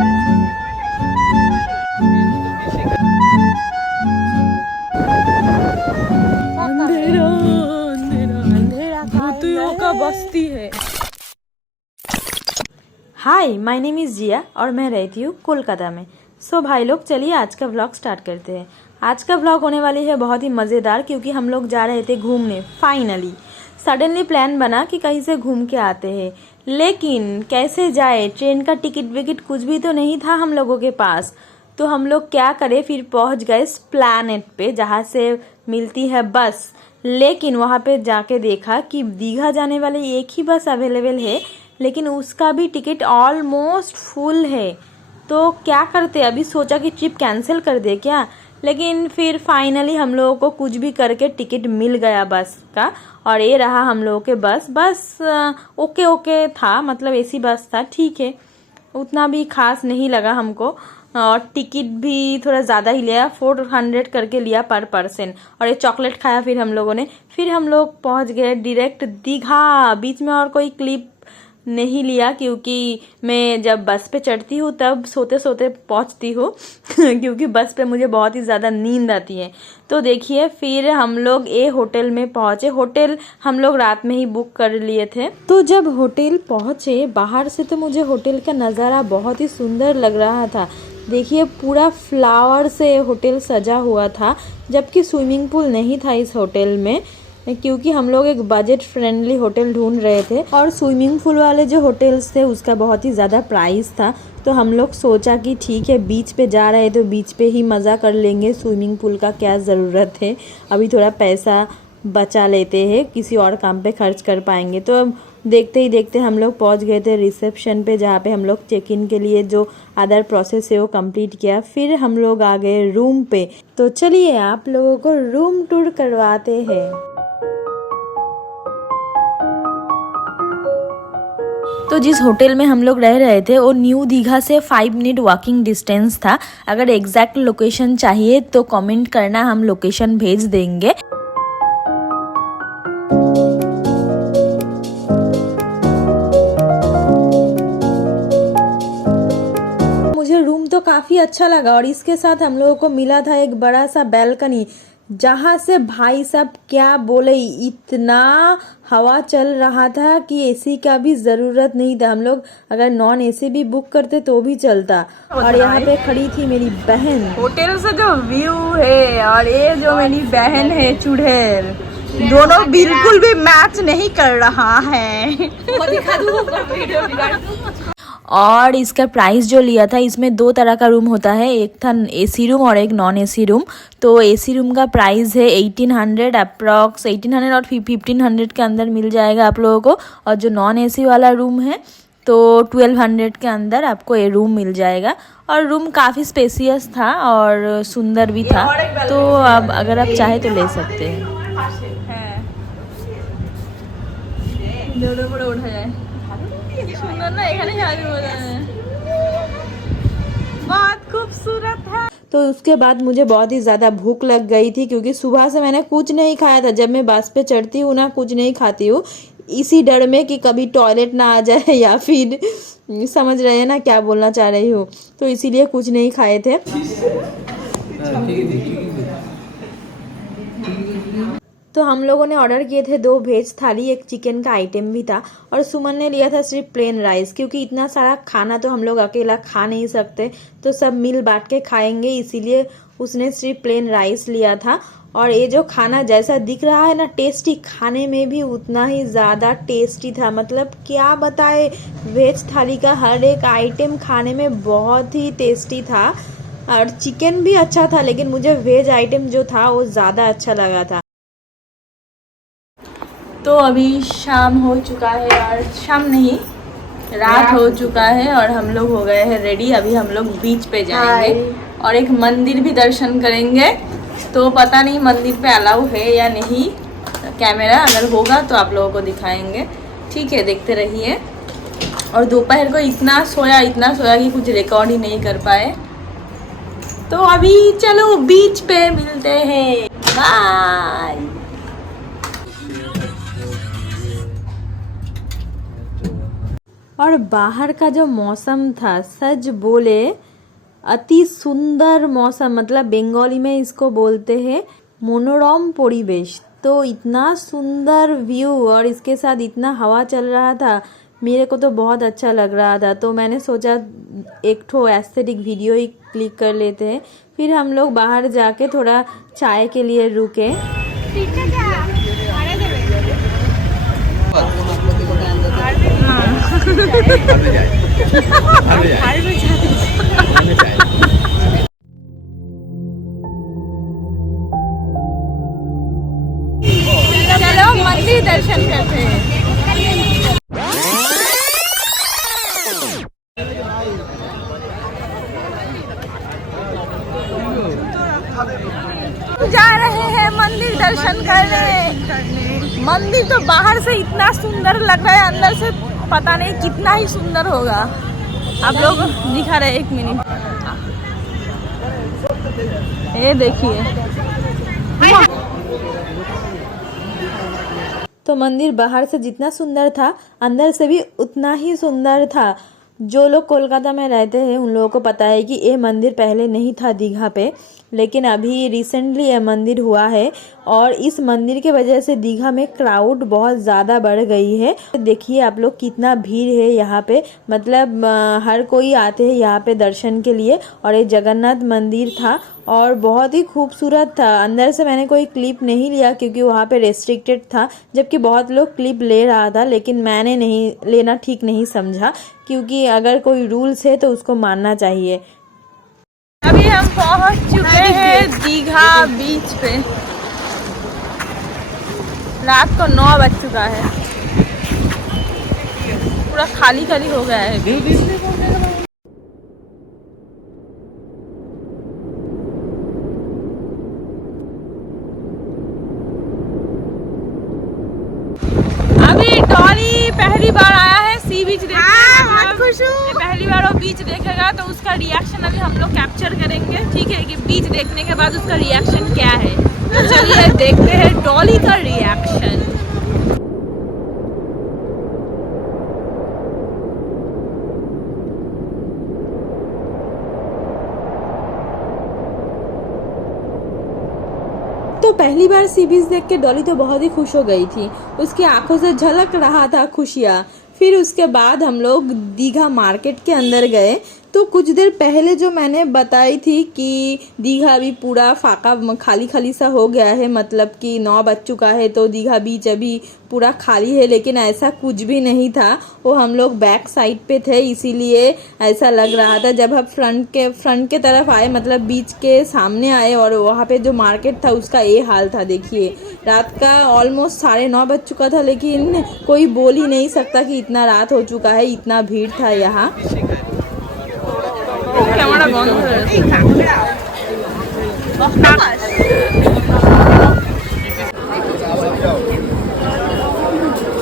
अंधेरा अंधेरा अंधेरा भूतियों का बस्ती है। हाय, माय नेम इज़ जिया और मैं रहती हूँ कोलकाता में। सो भाई लोग, चलिए आज का व्लॉग स्टार्ट करते हैं। आज का व्लॉग होने वाली है बहुत ही मज़ेदार, क्योंकि हम लोग जा रहे थे घूमने। फाइनली सडनली प्लान बना कि कहीं से घूम के आते हैं, लेकिन कैसे जाए, ट्रेन का टिकट विकेट कुछ भी तो नहीं था हम लोगों के पास। तो हम लोग क्या करें, फिर पहुंच गए प्लैनेट पे जहाँ से मिलती है बस। लेकिन वहाँ पे जाके देखा कि दीघा जाने वाली एक ही बस अवेलेबल है, लेकिन उसका भी टिकट ऑलमोस्ट फुल है। तो क्या करते, अभी सोचा कि ट्रिप कैंसिल कर दे क्या, लेकिन फिर फाइनली हम लोगों को कुछ भी करके टिकट मिल गया बस का। और ये रहा हम लोगों के बस ओके ओके था, मतलब एसी बस था, ठीक है, उतना भी खास नहीं लगा हमको। और टिकट भी थोड़ा ज़्यादा ही लिया, 400 करके लिया पर पर्सन। और ये चॉकलेट खाया फिर हम लोगों ने। फिर हम लोग पहुंच गए डायरेक्ट दीघा। बीच में और कोई क्लिप नहीं लिया, क्योंकि मैं जब बस पे चढ़ती हूँ तब सोते सोते पहुँचती हूँ क्योंकि बस पे मुझे बहुत ही ज़्यादा नींद आती है। तो देखिए, फिर हम लोग होटल में पहुँचे। होटल हम लोग रात में ही बुक कर लिए थे। तो जब होटल पहुँचे, बाहर से तो मुझे होटल का नज़ारा बहुत ही सुंदर लग रहा था। देखिए, पूरा फ्लावर से होटल सजा हुआ था, जबकि स्विमिंग पूल नहीं था इस होटल में, क्योंकि हम लोग एक बजट फ्रेंडली होटल ढूंढ रहे थे। और स्विमिंग पूल वाले जो होटल्स थे उसका बहुत ही ज़्यादा प्राइस था। तो हम लोग सोचा कि ठीक है, बीच पे जा रहे हैं तो बीच पे ही मज़ा कर लेंगे, स्विमिंग पूल का क्या ज़रूरत है, अभी थोड़ा पैसा बचा लेते हैं, किसी और काम पे खर्च कर पाएंगे। तो अब देखते ही देखते हम लोग पहुंच गए थे रिसेप्शन पे, जहाँ पे हम लोग चेक इन के लिए जो अदर प्रोसेस है वो कंप्लीट किया। फिर हम लोग आ गए रूम पे। तो चलिए आप लोगों को रूम टूर करवाते हैं। तो जिस होटल में हम लोग रह रहे थे वो न्यू दीघा से 5 मिनट वॉकिंग डिस्टेंस था। अगर एग्जैक्ट लोकेशन चाहिए तो कमेंट करना, हम लोकेशन भेज देंगे। मुझे रूम तो काफ़ी अच्छा लगा, और इसके साथ हम लोगों को मिला था एक बड़ा सा बैल्कनी, जहाँ से भाई साहब क्या बोले, इतना हवा चल रहा था कि एसी का भी ज़रूरत नहीं था। हम लोग अगर नॉन एसी भी बुक करते तो भी चलता। और यहाँ पे खड़ी थी मेरी बहन। होटल से जो व्यू है और ये जो मेरी बहन है चुड़ैल, दोनों बिल्कुल भी मैच नहीं कर रहा है। और इसका प्राइस जो लिया था, इसमें 2 तरह का रूम होता है, एक था एसी रूम और एक नॉन एसी रूम। तो एसी रूम का प्राइस है 1800 अप्रॉक्स, 1800 और 1500 के अंदर मिल जाएगा आप लोगों को। और जो नॉन एसी वाला रूम है तो 1200 के अंदर आपको ये रूम मिल जाएगा। और रूम काफ़ी स्पेसियस था और सुंदर भी था। तो अब अगर आप चाहे तो ले सकते हैं। उठा जाए सुंदर ना, बहुत खूबसूरत है। तो उसके बाद मुझे बहुत ही ज़्यादा भूख लग गई थी, क्योंकि सुबह से मैंने कुछ नहीं खाया था। जब मैं बस पे चढ़ती हूँ ना, कुछ नहीं खाती हूँ, इसी डर में कि कभी टॉयलेट ना आ जाए या फिर, समझ रहे हैं ना क्या बोलना चाह रही हूँ, तो इसीलिए कुछ नहीं खाए थे। तो हम लोगों ने ऑर्डर किए थे 2 वेज थाली, एक चिकन का आइटम भी था। और सुमन ने लिया था सिर्फ प्लेन राइस, क्योंकि इतना सारा खाना तो हम लोग अकेला खा नहीं सकते, तो सब मिल बांट के खाएंगे, इसीलिए उसने सिर्फ प्लेन राइस लिया था। और ये जो खाना जैसा दिख रहा है ना टेस्टी, खाने में भी उतना ही ज़्यादा टेस्टी था। मतलब क्या बताए, वेज थाली का हर एक आइटम खाने में बहुत ही टेस्टी था। और चिकन भी अच्छा था, लेकिन मुझे वेज आइटम जो था वो ज़्यादा अच्छा लगा था। तो अभी शाम हो चुका है, और शाम नहीं, रात हो चुका है, और हम लोग हो गए हैं रेडी। अभी हम लोग बीच पे जाएंगे और एक मंदिर भी दर्शन करेंगे। तो पता नहीं मंदिर पे अलाउ है या नहीं, कैमरा अगर होगा तो आप लोगों को दिखाएंगे। ठीक है, देखते रहिए। और दोपहर को इतना सोया कि कुछ रिकॉर्ड ही नहीं कर पाए। तो अभी चलो बीच पे मिलते हैं, बाय। और बाहर का जो मौसम था सच बोले अति सुंदर मौसम, मतलब बंगाली में इसको बोलते हैं मनोरम परिवेश। तो इतना सुंदर व्यू और इसके साथ इतना हवा चल रहा था, मेरे को तो बहुत अच्छा लग रहा था। तो मैंने सोचा एक ठो एस्थेटिक वीडियो ही क्लिक कर लेते हैं। फिर हम लोग बाहर जाके थोड़ा चाय के लिए रुके। चलो मंदिर दर्शन करते हैं। जा रहे हैं मंदिर दर्शन करने। मंदिर तो बाहर से इतना सुंदर लग रहा है, अंदर से पता नहीं कितना ही सुंदर होगा। आप लोग दिखा रहे, एक मिनट ये देखिए। तो मंदिर बाहर से जितना सुंदर था अंदर से भी उतना ही सुंदर था। जो लोग कोलकाता में रहते हैं उन लोगों को पता है कि ये मंदिर पहले नहीं था दीघा पे, लेकिन अभी रिसेंटली ये मंदिर हुआ है और इस मंदिर के वजह से दीघा में क्राउड बहुत ज़्यादा बढ़ गई है। देखिए आप लोग कितना भीड़ है यहाँ पे, मतलब हर कोई आते हैं यहाँ पे दर्शन के लिए। और ये जगन्नाथ मंदिर था और बहुत ही खूबसूरत था। अंदर से मैंने कोई क्लिप नहीं लिया क्योंकि वहाँ पे रेस्ट्रिक्टेड था, जबकि बहुत लोग क्लिप ले रहा था, लेकिन मैंने नहीं लेना ठीक नहीं समझा क्योंकि अगर कोई रूल्स है तो उसको मानना चाहिए। अभी हम पहुंच चुके हैं दीघा बीच पे। रात को 9 बज चुका है, पूरा खाली खाली हो गया है। अभी डॉली पहली बार आया है सी बीच देखने। पहली बार वो बीच देखेगा तो उसका रिएक्शन अभी हम लोग कैप्चर करेंगे, ठीक है, कि बीच देखने के बाद उसका रिएक्शन क्या है। तो चलिए देखते हैं डॉली का रिएक्शन। तो पहली बार सी बीच देख के डॉली तो बहुत ही खुश हो गई थी, उसकी आंखों से झलक रहा था खुशियाँ। फिर उसके बाद हम लोग दीघा मार्केट के अंदर गए। तो कुछ देर पहले जो मैंने बताई थी कि दीघा अभी पूरा फाका खाली खाली सा हो गया है, मतलब कि 9 बज चुका है तो दीघा बीच अभी पूरा खाली है, लेकिन ऐसा कुछ भी नहीं था। वो हम लोग बैक साइड पे थे इसीलिए ऐसा लग रहा था। जब हम फ्रंट के तरफ आए, मतलब बीच के सामने आए और वहाँ पे जो मार्केट था उसका ये हाल था। देखिए रात का ऑलमोस्ट 9:30 बज चुका था, लेकिन कोई बोल ही नहीं सकता कि इतना रात हो चुका है, इतना भीड़ था यहाँ। कैमरा बंद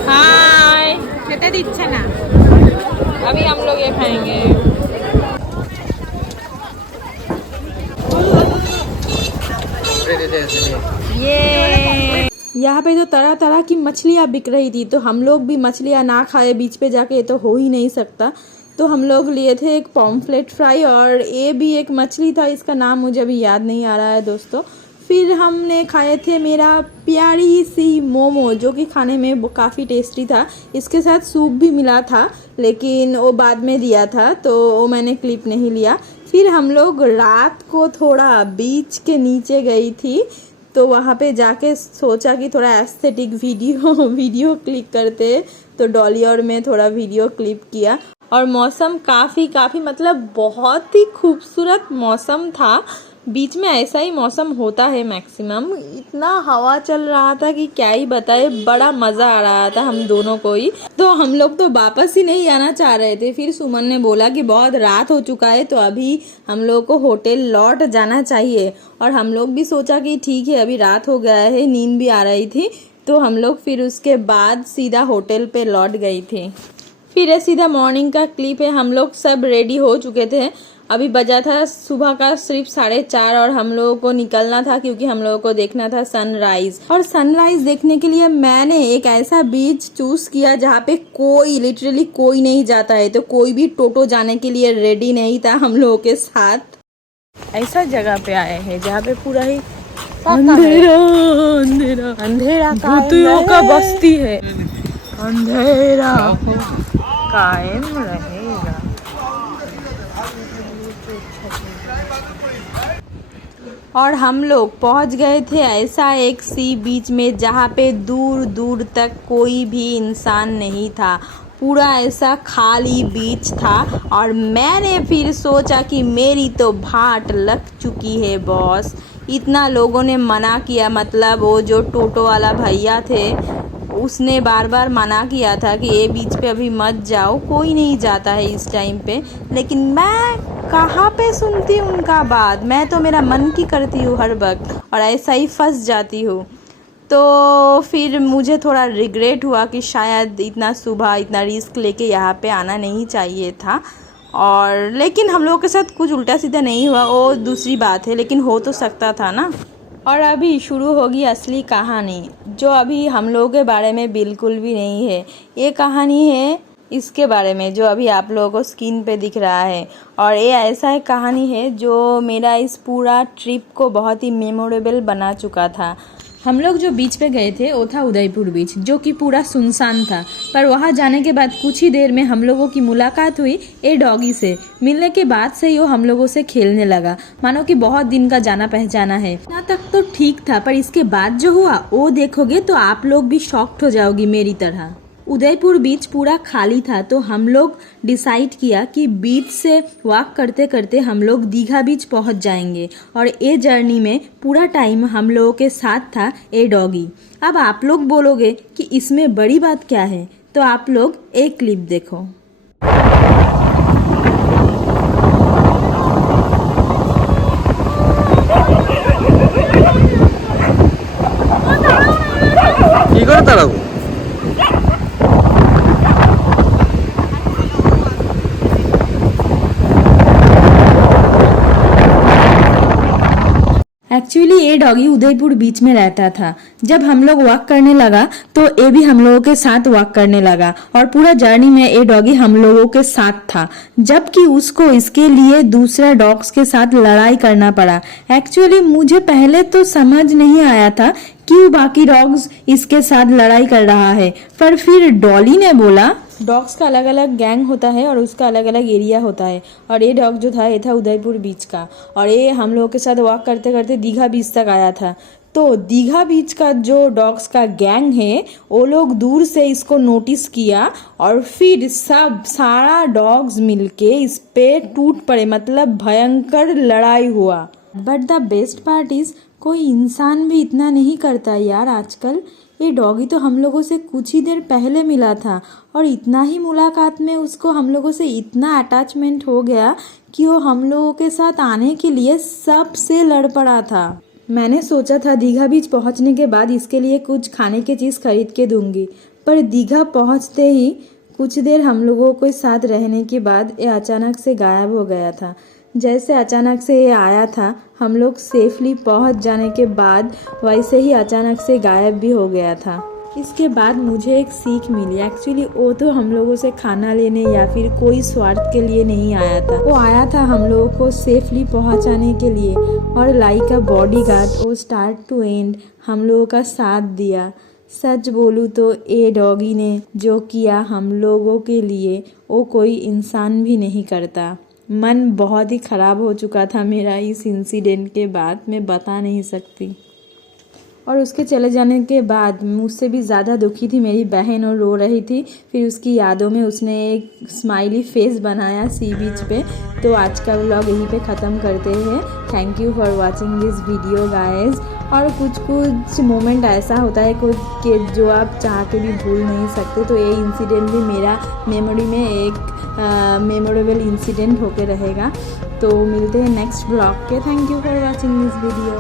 हाय खेते दिच्छे ना। अभी हम लोग ये खाएंगे। ये यहाँ पे तो तरह तरह की मछलियाँ बिक रही थी, तो हम लोग भी मछलियाँ ना खाए बीच पे जाके तो हो ही नहीं सकता। तो हम लोग लिए थे एक पॉम्फ्रेट फ्राई और ये भी एक मछली था, इसका नाम मुझे अभी याद नहीं आ रहा है दोस्तों। फिर हमने खाए थे मेरा प्यारी सी मोमो, जो कि खाने में काफ़ी टेस्टी था। इसके साथ सूप भी मिला था, लेकिन वो बाद में दिया था तो वो मैंने क्लिप नहीं लिया। फिर हम लोग रात को थोड़ा बीच के नीचे गई थी, तो वहाँ पे जाके सोचा कि थोड़ा एस्थेटिक वीडियो क्लिक करते, तो डॉली और मैं थोड़ा वीडियो क्लिप किया। और मौसम काफ़ी मतलब बहुत ही खूबसूरत मौसम था। बीच में ऐसा ही मौसम होता है मैक्सिमम। इतना हवा चल रहा था कि क्या ही बताए, बड़ा मज़ा आ रहा था हम दोनों को ही। तो हम लोग तो वापस ही नहीं आना चाह रहे थे। फिर सुमन ने बोला कि बहुत रात हो चुका है तो अभी हम लोग को होटल लौट जाना चाहिए, और हम लोग भी सोचा कि ठीक है अभी रात हो गया है, नींद भी आ रही थी, तो हम लोग फिर उसके बाद सीधा होटल पे लौट गई थी। फिर ये सीधा मॉर्निंग का क्लिप है। हम लोग सब रेडी हो चुके थे। अभी बजा था सुबह का सिर्फ 4:30 और हम लोगों को निकलना था क्योंकि हम लोगों को देखना था सनराइज। और सनराइज देखने के लिए मैंने एक ऐसा बीच चूज किया जहाँ पे कोई लिटरली कोई नहीं जाता है, तो कोई भी टोटो जाने के लिए रेडी नहीं था हम लोगों के साथ। ऐसा जगह पे आए हैं जहाँ पे पूरा ही अंधेरा अंधेरा अंधेरा भूतियों का बस्ती है। अंधेरा कायम रहेगा। और हम लोग पहुंच गए थे ऐसा एक सी बीच में जहाँ पे दूर दूर तक कोई भी इंसान नहीं था, पूरा ऐसा खाली बीच था। और मैंने फिर सोचा कि मेरी तो भाट लग चुकी है बॉस। इतना लोगों ने मना किया, मतलब वो जो टोटो वाला भैया थे उसने बार बार मना किया था कि ये बीच पे अभी मत जाओ, कोई नहीं जाता है इस टाइम पे। लेकिन मैं कहाँ पे सुनती हूँ उनका बात, मैं तो मेरा मन की करती हूँ हर वक्त और ऐसा ही फंस जाती हूँ। तो फिर मुझे थोड़ा रिग्रेट हुआ कि शायद इतना सुबह इतना रिस्क लेके यहाँ पे आना नहीं चाहिए था। और लेकिन हम लोगों के साथ कुछ उल्टा सीधा नहीं हुआ, वो दूसरी बात है, लेकिन हो तो सकता था ना। और अभी शुरू होगी असली कहानी, जो अभी हम लोगों के बारे में बिल्कुल भी नहीं है। ये कहानी है इसके बारे में जो अभी आप लोगों को स्क्रीन पे दिख रहा है। और ये ऐसा एक कहानी है जो मेरा इस पूरा ट्रिप को बहुत ही मेमोरेबल बना चुका था। हम लोग जो बीच पे गए थे वो था उदयपुर बीच, जो कि पूरा सुनसान था। पर वहाँ जाने के बाद कुछ ही देर में हम लोगों की मुलाकात हुई ए डॉगी से। मिलने के बाद से ही वो हम लोगों से खेलने लगा, मानो कि बहुत दिन का जाना पहचाना है। यहाँ तक तो ठीक था, पर इसके बाद जो हुआ वो देखोगे तो आप लोग भी शॉक्ड हो जाओगी मेरी तरह। उदयपुर बीच पूरा खाली था, तो हम लोग डिसाइड किया कि बीच से वॉक करते करते हम लोग दीघा बीच पहुंच जाएंगे। और ये जर्नी में पूरा टाइम हम लोगों के साथ था ए डॉगी। अब आप लोग बोलोगे कि इसमें बड़ी बात क्या है, तो आप लोग एक क्लिप देखो। কি করে দাঁড়াবো? एक्चुअली ये डॉगी उदयपुर बीच में रहता था। जब हम लोग वॉक करने लगा तो ये भी हम लोगों के साथ वॉक करने लगा और पूरा जर्नी में ये डॉगी हम लोगों के साथ था, जबकि उसको इसके लिए दूसरा डॉग्स के साथ लड़ाई करना पड़ा। एक्चुअली मुझे पहले तो समझ नहीं आया था क्यों बाकी डॉग्स इसके साथ लड़ाई कर रहा है, पर फिर डॉली ने बोला डॉग्स का अलग अलग गैंग होता है और उसका अलग अलग एरिया होता है। और ये डॉग जो था ये था उदयपुर बीच का, और ये हम लोगों के साथ वॉक करते करते दीघा बीच तक आया था। तो दीघा बीच का जो डॉग्स का गैंग है वो लोग दूर से इसको नोटिस किया और फिर सारा डॉग्स मिलके इस पे टूट पड़े, मतलब भयंकर लड़ाई हुआ। But the best part is कोई इंसान भी इतना नहीं करता यार आजकल। ये डॉगी तो हम लोगों से कुछ ही देर पहले मिला था और इतना ही मुलाकात में उसको हम लोगों से इतना अटैचमेंट हो गया कि वो हम लोगों के साथ आने के लिए सबसे लड़ पड़ा था। मैंने सोचा था दीघा बीच पहुंचने के बाद इसके लिए कुछ खाने की चीज़ खरीद के दूंगी, पर दीघा पहुंचते ही कुछ देर हम लोगों के साथ रहने के बाद ये अचानक से गायब हो गया था। जैसे अचानक से ये आया था, हम लोग सेफली पहुंच जाने के बाद वैसे ही अचानक से गायब भी हो गया था। इसके बाद मुझे एक सीख मिली। एक्चुअली वो तो हम लोगों से खाना लेने या फिर कोई स्वार्थ के लिए नहीं आया था, वो आया था हम लोगों को सेफली पहुंचाने के लिए। और लाइक अ बॉडीगार्ड वो स्टार्ट टू एंड हम लोगों का साथ दिया। सच बोलूँ तो ए डॉगी ने जो किया हम लोगों के लिए वो कोई इंसान भी नहीं करता। मन बहुत ही ख़राब हो चुका था मेरा इस इंसिडेंट के बाद, मैं बता नहीं सकती। और उसके चले जाने के बाद मुझसे भी ज़्यादा दुखी थी मेरी बहन और रो रही थी। फिर उसकी यादों में उसने एक स्माइली फेस बनाया सी बीच पे। तो आज का व्लॉग यहीं पे ख़त्म करते हैं। Thank you for watching this video guys. और कुछ मोमेंट ऐसा होता है कि जो आप चाह के भी भूल नहीं सकते, तो ये इंसिडेंट भी मेरा मेमोरी में एक मेमोरेबल इंसिडेंट होके रहेगा। तो मिलते हैं नेक्स्ट ब्लॉग के। Thank you for watching this video.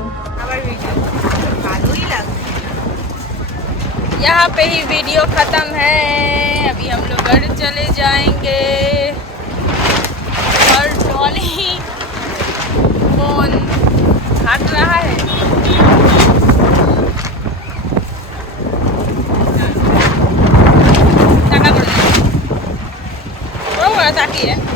यहाँ पे ही वीडियो खत्म है। हैं, अभी हम लोग घर चले जाएंगे। और डॉली फोन हट रहा है। टाका बड़ा ताकि है